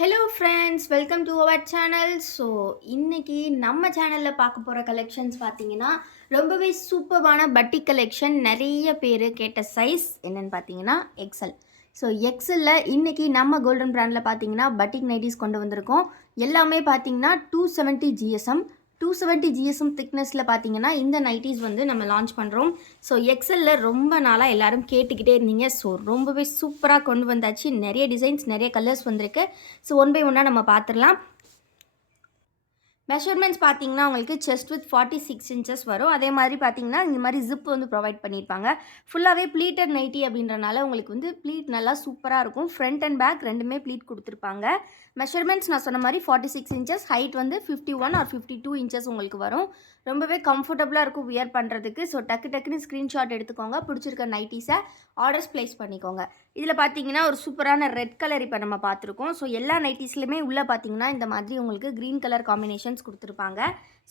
Hello friends, welcome to our channel. So இன்னைக்கு நம்ம சேனலில் பார்க்க போகிற கலெக்ஷன்ஸ் பார்த்தீங்கன்னா ரொம்பவே சூப்பர்பான பட்டிக் கலெக்ஷன். நிறைய பேர் கேட்ட சைஸ் என்னென்னு பார்த்தீங்கன்னா எக்ஸல். ஸோ எக்ஸலில் இன்னைக்கு நம்ம கோல்டன் பிராண்டில் பார்த்தீங்கன்னா பட்டிக் நைட்டிஸ் கொண்டு வந்திருக்கோம். எல்லாமே பார்த்தீங்கன்னா 270 ஜிஎஸ்எம் 270 ஜிஎஸ்எம் திக்னஸில் பார்த்தீங்கன்னா இந்த நைட்டிஸ் வந்து நம்ம லான்ச் பண்ணுறோம். ஸோ எக்ஸலில் ரொம்ப நாளாக எல்லாரும் கேட்டுக்கிட்டே இருந்தீங்க. ஸோ ரொம்பவே சூப்பராக கொண்டு வந்தாச்சு. நிறைய டிசைன்ஸ், நிறைய கலர்ஸ் வந்திருக்கு. ஸோ ஒன் பை ஒன்னாக நம்ம பார்த்துடலாம். மெஷர்மெண்ட்ஸ் பார்த்தீங்கன்னா உங்களுக்கு செஸ்ட் வித் 46 இன்ச்சஸ் வரும். அதே மாதிரி பார்த்தீங்கன்னா இந்த மாதிரி ஜிப் வந்து ப்ரொவைட் பண்ணியிருப்பாங்க. ஃபுல்லாகவே ப்ளீட்டட் நைட்டி அப்படின்றனால உங்களுக்கு வந்து ப்ளீட் நல்லா சூப்பராக இருக்கும். ஃப்ரண்ட் அண்ட் பேக் ரெண்டுமே ப்ளீட் கொடுத்துருப்பாங்க. மெஷர்மெண்ட்ஸ் நான் சொன்ன மாதிரி 46 இன்ச்சஸ், ஹைட் வந்து 51 ஆர் 52 இன்ச்சஸ் உங்களுக்கு வரும். ரொம்பவே கம்ஃபர்டபுளாக இருக்கும் வியர் பண்ணுறதுக்கு. ஸோ டக்குன்னு ஸ்க்ரீன்ஷாட் எடுத்துக்கோங்க. பிடிச்சிருக்க நைட்டிஸை ஆர்டர்ஸ் ப்ளேஸ் பண்ணிக்கோங்க. இதில் பார்த்தீங்கன்னா ஒரு சூப்பரான ரெட் கலர் இப்போ நம்ம பார்த்துருக்கோம். ஸோ எல்லா நைட்டிஸ்லையுமே உள்ளே பார்த்தீங்கன்னா இந்த மாதிரி உங்களுக்கு க்ரீன் கலர் காம்பினேஷன்ஸ் கொடுத்துருப்பாங்க.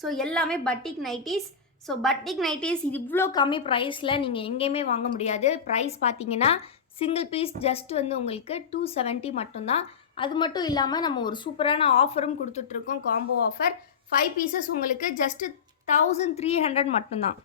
ஸோ எல்லாமே பட்டிக் நைட்டிஸ். ஸோ பட்டிக் நைட்டிஸ் இது இவ்வளோ கம்மி ப்ரைஸில் நீங்கள் எங்கேயுமே வாங்க முடியாது. ப்ரைஸ் பார்த்தீங்கன்னா சிங்கிள் பீஸ் ஜஸ்ட் வந்து உங்களுக்கு 270 மட்டும்தான். அது மட்டும் இல்லாமல் நம்ம ஒரு சூப்பரான ஆஃபரும் கொடுத்துட்ருக்கோம். காம்போ ஆஃபர் 5 பீசஸ் உங்களுக்கு ஜஸ்ட்டு 1300 மட்டும்தான்.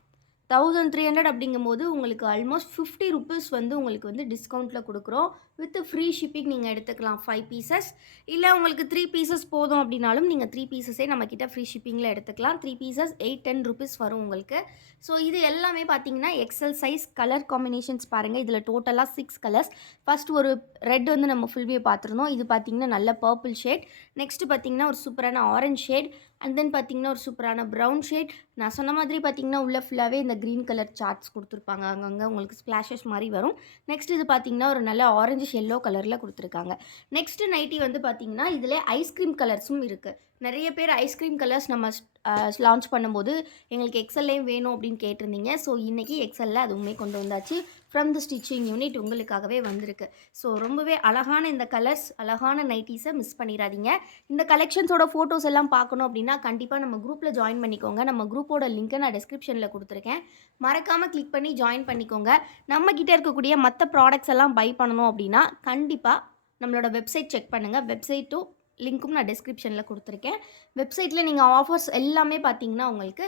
1300 அப்படிங்கும்போது உங்களுக்கு ஆல்மோஸ்ட் 50 ருபீஸ் வந்து உங்களுக்கு வந்து டிஸ்கவுண்ட்டில் கொடுக்குறோம். வித் ஃப்ரீ ஷிப்பிங் நீங்கள் எடுத்துக்கலாம் 5 பீசஸ். இல்லை உங்களுக்கு 3 பீசஸ் போதும் அப்படின்னாலும் நீங்கள் 3 பீசஸே நம்மக்கிட்ட ஃப்ரீ ஷிப்பிங்கில் எடுத்துக்கலாம். 3 பீசஸ் 8-10 ருபீஸ் வரும் உங்களுக்கு. ஸோ இது எல்லாமே பார்த்தீங்கன்னா எக்ஸல் சைஸ். கலர் காம்பினேஷன்ஸ் பாருங்கள். இதில் டோட்டலாக 6 கலர்ஸ். ஃபர்ஸ்ட் ஒரு ரெட் வந்து நம்ம ஃபுல்வே பார்த்துருந்தோம். இது பார்த்தீங்கன்னா நல்ல பர்பிள் ஷேட். நெக்ஸ்ட்டு பார்த்தீங்கன்னா ஒரு சூப்பரான ஆரஞ்ச் ஷேட். அண்ட் தென் பார்த்தீங்கன்னா ஒரு சூப்பரான ப்ரௌன் ஷேட். நான் சொன்ன மாதிரி பார்த்தீங்கன்னா உள்ள ஃபுல்லாகவே இந்த க்ரீன் கலர் சார்ட்ஸ் கொடுத்துருப்பாங்க. அங்கங்கே உங்களுக்கு ஸ்ப்ளாஷஸ் மாதிரி வரும். நெக்ஸ்ட் இது பார்த்தீங்கன்னா ஒரு நல்ல ஆரஞ்சு எல்லோ கலரில் கொடுத்துருக்காங்க. நெக்ஸ்ட்டு நைட்டி வந்து பார்த்தீங்கன்னா இதில் ஐஸ்கிரீம் கலர்ஸும் இருக்குது. நிறைய பேர் ஐஸ்கிரீம் கலர்ஸ் நம்ம லான்ச் பண்ணும்போது எங்களுக்கு எக்ஸல்லையும் வேணும் அப்படின்னு கேட்டிருந்தீங்க. ஸோ இன்றைக்கி எக்ஸலில் அதுவுமே கொண்டு வந்தாச்சு. ஃப்ரம் த ஸ்டிச்சிங் யூனிட் உங்களுக்காகவே வந்திருக்கு. ஸோ ரொம்பவே அழகான இந்த கலர்ஸ், அழகான நைட்டிஸை மிஸ் பண்ணிடாதீங்க. இந்த கலெக்ஷன்ஸோட ஃபோட்டோஸ் எல்லாம் பார்க்கணும் அப்படின்னா கண்டிப்பாக நம்ம குரூப்பில் ஜாயின் பண்ணிக்கோங்க. நம்ம குரூப்போட லிங்க்கை நான் டிஸ்கிரிப்ஷனில் கொடுத்துருக்கேன். மறக்காமல் கிளிக் பண்ணி ஜாயின் பண்ணிக்கோங்க. நம்மக்கிட்ட இருக்கக்கூடிய மற்ற ப்ராடக்ட்ஸ் எல்லாம் பை பண்ணணும் அப்படின்னா கண்டிப்பாக நம்மளோட வெப்சைட் செக் பண்ணுங்கள். வெப்சைட்டும் லிங்க்கும் நான் டிஸ்கிரிப்ஷனில் கொடுத்துருக்கேன். வெப்சைட்டில் நீங்கள் ஆஃபர்ஸ் எல்லாமே பார்த்தீங்கன்னா உங்களுக்கு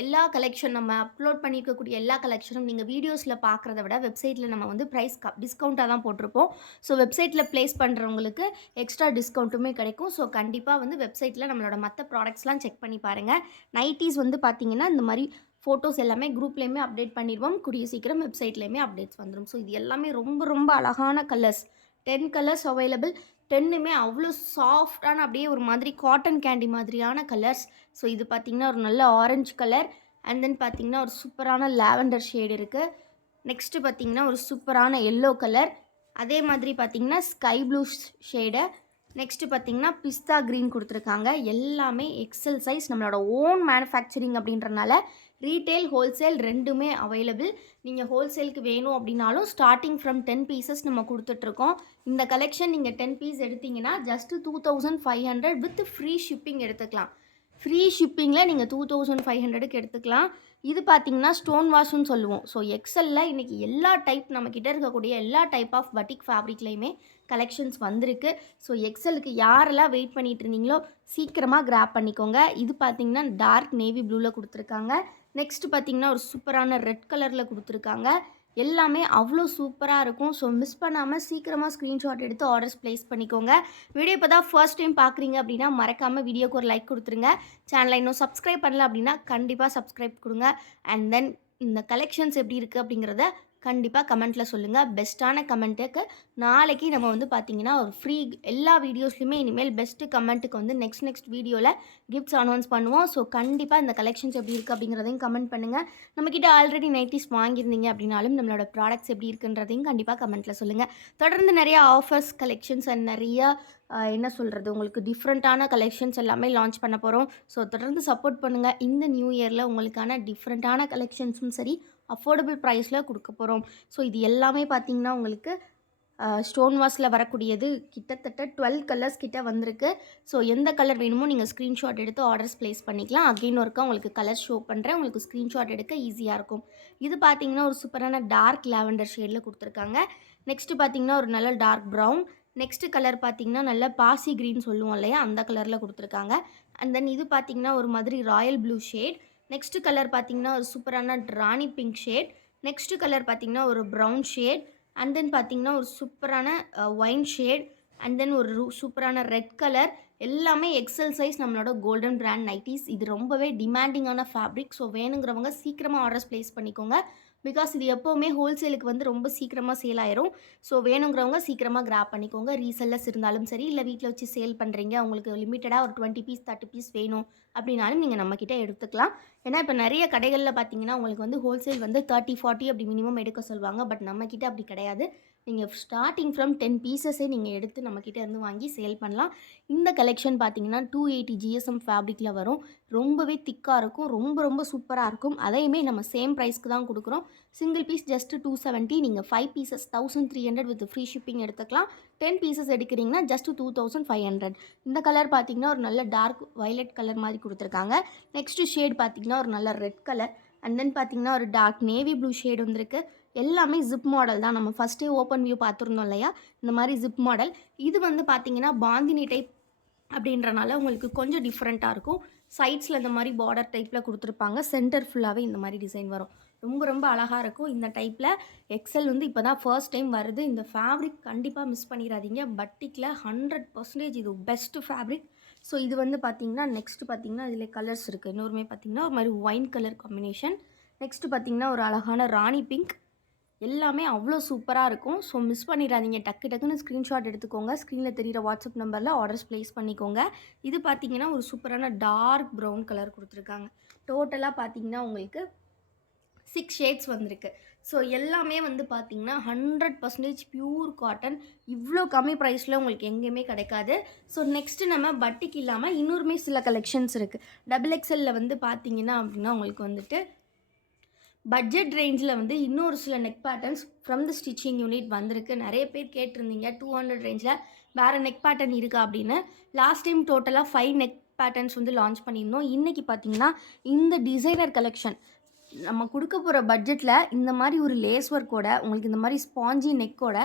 எல்லா கலெக்ஷன் நம்ம அப்லோட் பண்ணியிருக்கக்கூடிய எல்லா கலெக்ஷனும் நீங்கள் வீடியோஸில் பார்க்குறத விட வெப்சைட்டில் நம்ம வந்து ப்ரைஸ் டிஸ்கவுண்ட்டாக தான் போட்டிருப்போம். ஸோ வெப்சைட்டில் ப்ளேஸ் பண்ணுறவங்களுக்கு எக்ஸ்ட்ரா டிஸ்கவுண்ட்டுமே கிடைக்கும். ஸோ கண்டிப்பாக வந்து வெப்சைட்டில் நம்மளோட மற்ற ப்ராடக்ட்ஸ்லாம் செக் பண்ணி பாருங்கள். நைட்டிஸ் வந்து பார்த்தீங்கன்னா இந்த மாதிரி ஃபோட்டோஸ் எல்லாமே குரூப்லேயுமே அப்டேட் பண்ணிடுவோம். கூடிய சீக்கிரம் வெப்சைட்லேயுமே அப்டேட்ஸ் வந்துடும். ஸோ இது எல்லாமே ரொம்ப ரொம்ப அழகான கலர்ஸ். 10 colours available. 10மே அவ்வளோ சாஃப்டான அப்படியே ஒரு மாதிரி காட்டன் கேண்டி மாதிரியான கலர்ஸ். ஸோ இது பார்த்திங்கன்னா ஒரு நல்ல ஆரஞ்சு கலர். அண்ட் தென் பார்த்திங்கன்னா ஒரு சூப்பரான லாவெண்டர் ஷேடு இருக்குது. நெக்ஸ்ட்டு பார்த்திங்கன்னா ஒரு சூப்பரான எல்லோ கலர். அதே மாதிரி பார்த்திங்கன்னா ஸ்கை ப்ளூ ஷேடு. நெக்ஸ்ட்டு பார்த்திங்கன்னா பிஸ்தா க்ரீன் கொடுத்துருக்காங்க. எல்லாமே எக்ஸல் சைஸ். நம்மளோட ஓன் மேனுஃபேக்சரிங் அப்படின்றனால ரீட்டெயில், ஹோல்சேல் ரெண்டுமே அவைலபிள். நீங்கள் ஹோல்சேலுக்கு வேணும் அப்படின்னாலும் ஸ்டார்டிங் ஃப்ரம் 10 பீசஸ் நம்ம கொடுத்துட்ருக்கோம். இந்த கலெக்ஷன் நீங்கள் 10 பீஸ் எடுத்திங்கன்னா ஜஸ்ட்டு 2500 வித் ஃப்ரீ ஷிப்பிங் எடுத்துக்கலாம். ஃப்ரீ ஷிப்பிங்கில் நீங்கள் 2500க்கு எடுத்துக்கலாம். இது பார்த்தீங்கன்னா ஸ்டோன் வாஷ்னு சொல்லுவோம். ஸோ எக்ஸலில் இன்றைக்கி எல்லா டைப் நம்மக்கிட்ட இருக்கக்கூடிய எல்லா டைப் ஆஃப் பட்டிக் ஃபேப்ரிக்லேயுமே கலெக்ஷன்ஸ் வந்திருக்கு. ஸோ எக்ஸலுக்கு யாரெல்லாம் வெயிட் பண்ணிகிட்டு இருந்தீங்களோ சீக்கிரமாக கிராப் பண்ணிக்கோங்க. இது பார்த்தீங்கன்னா டார்க் நேவி ப்ளூவில் கொடுத்துருக்காங்க. நெக்ஸ்ட்டு பார்த்தீங்கன்னா ஒரு சூப்பரான ரெட் கலரில் கொடுத்துருக்காங்க. எல்லாமே அவ்வளோ சூப்பராக இருக்கும். ஸோ மிஸ் பண்ணாமல் சீக்கிரமாக ஸ்க்ரீன்ஷாட் எடுத்து ஆர்டர்ஸ் ப்ளேஸ் பண்ணிக்கோங்க. வீடியோ இப்போ தான் ஃபர்ஸ்ட் டைம் பார்க்குறீங்க அப்படின்னா மறக்காமல் வீடியோக்கு ஒரு லைக் கொடுத்துருங்க. சேனலை இன்னும் சப்ஸ்கிரைப் பண்ணல அப்படின்னா கண்டிப்பாக சப்ஸ்கிரைப் கொடுங்க. அண்ட் தென் இந்த கலெக்ஷன்ஸ் எப்படி இருக்குது அப்படிங்கிறத கண்டிப்பாக கமெண்ட்டில் சொல்லுங்கள். பெஸ்ட்டான கமெண்ட்டுக்கு நாளைக்கு நம்ம வந்து பார்த்திங்கன்னா ஒரு ஃப்ரீ எல்லா வீடியோஸ்லையுமே இனிமேல் பெஸ்ட்டு கமெண்ட்டுக்கு வந்து நெக்ஸ்ட் வீடியோவில் கிஃப்ட்ஸ் அனௌன்ஸ் பண்ணுவோம். ஸோ கண்டிப்பாக இந்த கலெக்ஷன்ஸ் எப்படி இருக்குது அப்படிங்கிறதையும் கமெண்ட் பண்ணுங்கள். நம்மக்கிட்ட ஆல்ரெடி நைட்டிஸ் வாங்கியிருந்தீங்க அப்படின்னாலும் நம்மளோட ப்ராடக்ட்ஸ் எப்படி இருக்குன்றதையும் கண்டிப்பாக கமெண்ட்டில் சொல்லுங்கள். தொடர்ந்து நிறையா ஆஃபர்ஸ், கலெக்ஷன்ஸ் அண்ட் நிறையா என்ன சொல்கிறது உங்களுக்கு டிஃப்ரெண்ட்டான கலெக்ஷன்ஸ் எல்லாமே லான்ச் பண்ண போகிறோம். ஸோ தொடர்ந்து சப்போர்ட் பண்ணுங்கள். இந்த நியூ இயரில் உங்களுக்கான டிஃப்ரெண்ட்டான கலெக்ஷன்ஸும் சரி அஃபோர்டபுள் ப்ரைஸில் கொடுக்க போகிறோம். ஸோ இது எல்லாமே பார்த்திங்கன்னா உங்களுக்கு ஸ்டோன் வாஷில் வரக்கூடியது. கிட்டத்தட்ட 12 கலர்ஸ் கிட்ட வந்திருக்கு. ஸோ எந்த கலர் வேணுமோ நீங்கள் ஸ்க்ரீன்ஷாட் எடுத்து ஆர்டர்ஸ் ப்ளேஸ் பண்ணிக்கலாம். அகெயின் ஒருக்கா உங்களுக்கு கலர் ஷோ பண்ணுறேன். உங்களுக்கு ஸ்க்ரீன்ஷாட் எடுக்க ஈஸியாக இருக்கும். இது பார்த்திங்கன்னா ஒரு சூப்பரான டார்க் லாவெண்டர் ஷேடில் கொடுத்துருக்காங்க. நெக்ஸ்ட்டு பார்த்திங்கன்னா ஒரு நல்ல டார்க் ப்ரௌன். நெக்ஸ்ட்டு கலர் பார்த்தீங்கன்னா, நல்ல பாசி கிரீன் சொல்லுவோம் இல்லையா? அந்த கலரில குடுத்துருக்காங்க. அண்ட் தென் இது பார்த்தீங்கன்னா, ஒரு மாதிரி Royal blue shade. Next colour பார்த்தீங்கன்னா, ஒரு சூப்பரான ராணி பிங்க் ஷேட். நெக்ஸ்ட்டு கலர் பார்த்தீங்கன்னா, ஒரு ப்ரவுன் ஷேட். அண்ட் தென் பார்த்தீங்கன்னா, ஒரு சூப்பரான ஒயின் ஷேட். அண்ட் தென் ஒரு சூப்பரான ரெட் கலர். எல்லாமே எக்ஸல் சைஸ் நம்மளோட கோல்டன் பிராண்ட் நைட்டீஸ். இது ரொம்பவே டிமாண்டிங்கான ஃபேப்ரிக். ஸோ வேணுங்கிறவங்க சீக்கிரமா ஆர்டர்ஸ் பிளேஸ் பண்ணிக்கோங்க. பிகாஸ் இது எப்போவுமே ஹோல்சேலுக்கு வந்து ரொம்ப சீக்கிரமா சேல் ஆயிரும். ஸோ வேணுங்கிறவங்க சீக்கிரமா கிராப் பண்ணிக்கோங்க. ரீசெல்லர்ஸ் இருந்தாலும் சரி, இல்ல வீட்ல வச்சு சேல் பண்றீங்க, உங்களுக்கு லிமிட்டடா ஒரு 20 பீஸ், 30 பீஸ் வேணும் அப்படின்னாலும் நீங்க நம்மகிட்ட எடுத்துக்கலாம். ஏன்னா, இப்ப நெறைய கடைகள்ல பார்த்தீங்கன்னா, உங்களுக்கு வந்து ஹோல்சேல் வந்து 30, 40 அப்படி மினிமம் எடுக்க சொல்வாங்க. பட் நம்மகிட்ட அப்படி கிடையாது. நீங்க ஸ்டார்ட்டிங் ஃப்ரம் 10 பீஸஸே நீங்க எடுத்து நம்மகிட்ட இருந்து வாங்கி சேல் பண்ணலாம். இந்த கலெக்ஷன் பார்த்தீங்கன்னா, 280 ஜிஎஸ்எம் ஃபேப்ரிக்ல வரும். ரொம்பவே திக்கா இருக்கும். ரொம்ப ரொம்ப சூப்பரா இருக்கும். அதையுமே நம்ம சேம் பிரைஸ்க்கு தான் குடுக்குறோம். Single piece just 270. நீங்க 5 பீசஸ் 1300 வித் ஃப்ரீ ஷிப்பிங் எடுத்துக்கலாம். 10 பீசஸ் எடுக்கிறீங்கன்னா ஜஸ்ட் 2500. இந்த கலர் பார்த்தீங்கன்னா, ஒரு நல்ல டார்க் வயலட் கலர் மாரி குடுத்துருக்காங்க. நெக்ஸ்ட் ஷேட் பார்த்தீங்கன்னா, ஒரு நல்ல ரெட் கலர். அண்ட் தென் பார்த்தீங்கன்னா, ஒரு டார்க் நேவி ப்ளூ ஷேட் வந்திருக்கு. எல்லாமே ஜிப் மாடல் தான். நம்ம ஃபர்ஸ்ட்டே ஓப்பன் வியூ பார்த்துருந்தோம் இல்லையா? இந்த மாரி ஜிப் மாடல். இது வந்து பார்த்தீங்கன்னா, பாந்தினி டைப் அப்படின்றனால உங்களுக்கு கொஞ்சம் டிஃப்ரெண்ட்டாக இருக்கும். சைட்ஸில் இந்த மாதிரி பார்டர் டைப்பில் கொடுத்துருப்பாங்க. சென்டர் ஃபுல்லாகவே இந்த மாதிரி டிசைன் வரும். ரொம்ப ரொம்ப அழகாக இருக்கும். இந்த டைப்பில் எக்ஸல் வந்து இப்போ தான் ஃபர்ஸ்ட் டைம் வருது. இந்த ஃபேப்ரிக் கண்டிப்பாக மிஸ் பண்ணிடாதீங்க. பட்டிக்கில் 100% இது பெஸ்ட்டு ஃபேப்ரிக். ஸோ இது வந்து பார்த்தீங்கன்னா, நெக்ஸ்ட்டு பார்த்தீங்கன்னா, இதில் கலர்ஸ் இருக்குது. இன்னொருமே பார்த்தீங்கன்னா, ஒரு மாதிரி ஒயின் கலர் காம்பினேஷன். நெக்ஸ்ட்டு பார்த்தீங்கன்னா, ஒரு அழகான ராணி பிங்க். எல்லாமே அவ்வளோ சூப்பராக இருக்கும். ஸோ மிஸ் பண்ணிடாதீங்க. டக்கு டக்குன்னு ஸ்க்ரீன்ஷாட் எடுத்துக்கோங்க. ஸ்க்ரீனில் தெரியிற வாட்ஸ்அப் நம்பரில் ஆர்டர்ஸ் ப்ளேஸ் பண்ணிக்கோங்க. இது பார்த்தீங்கன்னா, ஒரு சூப்பரான டார்க் ப்ரவுன் கலர் கொடுத்துருக்காங்க. டோட்டலாக பார்த்தீங்கன்னா, உங்களுக்கு 6 ஷேட்ஸ் வந்திருக்கு. ஸோ எல்லாமே வந்து பார்த்தீங்கன்னா, 100% பியூர் காட்டன். இவ்வளோ கம்மி ப்ரைஸில் உங்களுக்கு எங்கேயுமே கிடைக்காது. ஸோ நெக்ஸ்ட்டு நம்ம பட்டிக் இல்லாமல் இன்னொருமே சில கலெக்ஷன்ஸ் இருக்குது. டபுள் எக்ஸ்எல்ல வந்து பார்த்தீங்கன்னா அப்படின்னா, உங்களுக்கு வந்துட்டு பட்ஜெட் ரேஞ்சில் வந்து இன்னொரு சில neck patterns from the stitching unit வந்திருக்கு. நிறைய பேர் கேட்டிருந்தீங்க 200 ரேஞ்சில் வேறு நெக் பேட்டர்ன் இருக்கா அப்படின்னு. லாஸ்ட் டைம் டோட்டலாக 5 நெக் பேட்டர்ன்ஸ் வந்து லான்ச் பண்ணியிருந்தோம். இன்றைக்கி பார்த்தீங்கன்னா, இந்த டிசைனர் கலெக்ஷன் நம்ம கொடுக்க போகிற பட்ஜெட்டில் இந்த மாதிரி ஒரு லேஸ் ஒர்க்கோட, உங்களுக்கு இந்த மாதிரி ஸ்பாஞ்சி நெக்கோட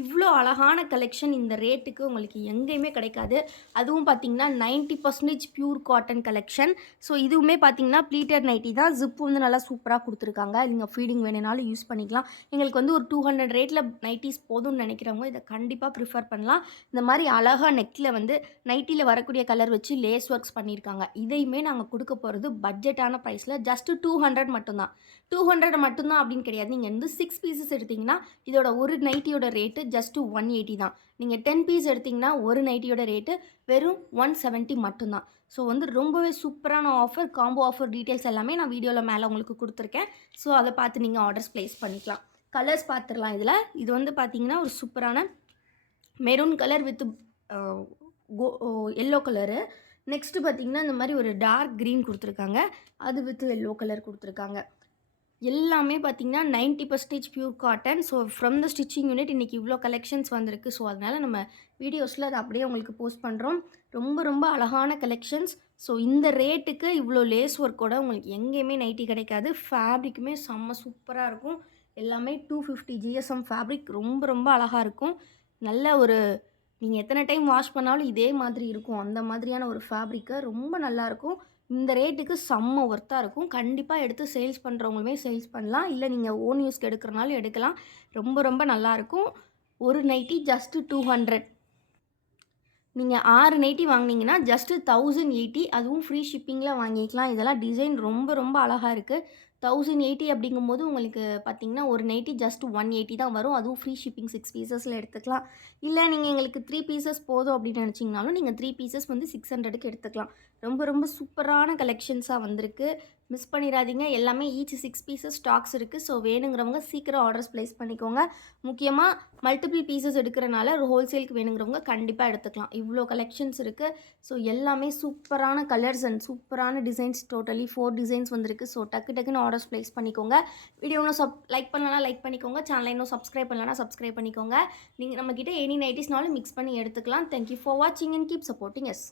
இவ்வளோ அழகான கலெக்ஷன் இந்த ரேட்டுக்கு உங்களுக்கு எங்கேயுமே கிடைக்காது. அதுவும் பார்த்தீங்கன்னா 90% பியூர் காட்டன் கலெக்ஷன். ஸோ இதுவுமே பார்த்தீங்கன்னா ப்ளீட்டட் நைட்டி தான். ஜிப் வந்து நல்லா சூப்பராக கொடுத்துருக்காங்க. நீங்கள் ஃபீடிங் வேணுனாலும் யூஸ் பண்ணிக்கலாம். எங்களுக்கு வந்து ஒரு 200 ரேட்டில் நைட்டிஸ் போதும்னு நினைக்கிறவங்க இதை கண்டிப்பாக ப்ரிஃபர் பண்ணலாம். இந்த மாதிரி அழகாக நெக்கில் வந்து நைட்டியில் வரக்கூடிய கலர் வச்சு லேஸ் ஒர்க்ஸ் பண்ணியிருக்காங்க. இதையுமே நாங்கள் கொடுக்க போகிறது பட்ஜெட்டான ப்ரைஸில் ஜஸ்ட்டு 200 மட்டும்தான். 200 மட்டும்தான் அப்படின்னு கிடையாது. நீங்கள் வந்து 6 பீசஸ் எடுத்திங்கன்னா இதோட ஒரு நைட்டியோட ரேட்டு ஜஸ்ட்டு 180 தான். நீங்கள் 10 பீஸ் எடுத்திங்கன்னா ஒரு நைட்டியோட ரேட்டு வெறும் 170 மட்டும்தான். ஸோ வந்து ரொம்பவே சூப்பரான ஆஃபர், காம்போ ஆஃபர் டீட்டெயில்ஸ் எல்லாமே நான் வீடியோவில் மேலே உங்களுக்கு கொடுத்துருக்கேன். ஸோ அதை பார்த்து நீங்கள் ஆர்டர்ஸ் ப்ளேஸ் பண்ணிக்கலாம். கலர்ஸ் பார்த்துடலாம் இதில். இது வந்து பார்த்தீங்கன்னா, ஒரு சூப்பரான maroon colour with yellow colour. Next பார்த்தீங்கன்னா, இந்த மாதிரி ஒரு டார்க் க்ரீன் கொடுத்துருக்காங்க. அது வித் எல்லோ கலர் கொடுத்துருக்காங்க. எல்லாமே பார்த்தீங்கன்னா 90% pure cotton. So from the stitching unit இன்றைக்கி இவ்வளோ கலெக்ஷன்ஸ் வந்திருக்கு. ஸோ அதனால் நம்ம வீடியோஸில் அதை அப்படியே உங்களுக்கு போஸ்ட் பண்ணுறோம். ரொம்ப ரொம்ப அழகான கலெக்ஷன்ஸ். ஸோ இந்த ரேட்டுக்கு இவ்வளோ லேஸ் ஒர்க்கோட உங்களுக்கு எங்கேயுமே நைட்டி கிடைக்காது. ஃபேப்ரிக்குமே செம்ம சூப்பராக இருக்கும். எல்லாமே 250 ஜிஎஸ்எம் ஃபேப்ரிக். ரொம்ப ரொம்ப அழகாக இருக்கும். நல்ல ஒரு நீங்கள் எத்தனை டைம் வாஷ் பண்ணாலும் இதே மாதிரி இருக்கும். அந்த மாதிரியான ஒரு ஃபேப்ரிக்கு ரொம்ப நல்லாயிருக்கும். இந்த ரேட்டுக்கு செம்ம ஒர்த்தாக இருக்கும். கண்டிப்பாக எடுத்து சேல்ஸ் பண்ணுறவங்களுமே சேல்ஸ் பண்ணலாம். இல்லை நீங்கள் ஓன் யூஸ்க்கு எடுக்கிறனாலும் எடுக்கலாம். ரொம்ப ரொம்ப நல்லாயிருக்கும். ஒரு நைட்டி ஜஸ்ட்டு 200. நீங்கள் 6 நைட்டி வாங்கினீங்கன்னா ஜஸ்ட்டு 1080. அதுவும் ஃப்ரீ ஷிப்பிங்கில் வாங்கிக்கலாம். இதெல்லாம் டிசைன் ரொம்ப ரொம்ப அழகாக இருக்குது. 1080 அப்படிங்கும்போது உங்களுக்கு பார்த்தீங்கன்னா, ஒரு நைட்டி ஜஸ்ட் 180 தான் வரும். அதுவும் ஃப்ரீ ஷிப்பிங் 6 பீசஸில் எடுத்துக்கலாம். இல்லை நீங்கள் எங்களுக்கு 3 பீசஸ் போதும் அப்படின்னு நினச்சிங்கனாலும் நீங்கள் 3 பீசஸ் வந்து 600க்கு எடுத்துக்கலாம். ரொம்ப ரொம்ப சூப்பரான கலெக்ஷன்ஸாக வந்திருக்கு. மிஸ் பண்ணிடாதீங்க. எல்லாமே ஈச் 6 பீசஸ் ஸ்டாக்ஸ் இருக்குது. ஸோ வேணுங்கிறவங்க சீக்கிரம் ஆர்டர்ஸ் ப்ளேஸ் பண்ணிக்கோங்க. முக்கியமாக மல்டிபிள் பீசஸ் எடுக்கிறனால ஒரு ஹோல்சேலுக்கு வேணுங்கிறவங்க கண்டிப்பாக எடுத்துக்கலாம். இவ்வளோ கலெக்ஷன்ஸ் இருக்குது. ஸோ எல்லாமே சூப்பரான கலர்ஸ் அண்ட் சூப்பரான டிசைன்ஸ். டோட்டலி 4 டிசைன்ஸ் வந்திருக்கு. ஸோ டக்குன்னு ஆர்டர்ஸ் ப்ளேஸ் பண்ணிக்கோங்க. வீடியோ இன்னும் லைக் பண்ணலனா லைக் பண்ணிக்கோங்க. சேனலை இன்னும் சப்ஸ்கிரைப் பண்ணலனா சப்ஸ்கிரைப் பண்ணிக்கோங்க. நீங்கள் நம்மக்கிட்ட எனி நைட்டிஸ்னாலும் மிக்ஸ் பண்ணி எடுத்துக்கலாம். தேங்க்யூ ஃபார் வாட்சிங் அண்ட் கீப் சப்போர்ட்டிங் எஸ்.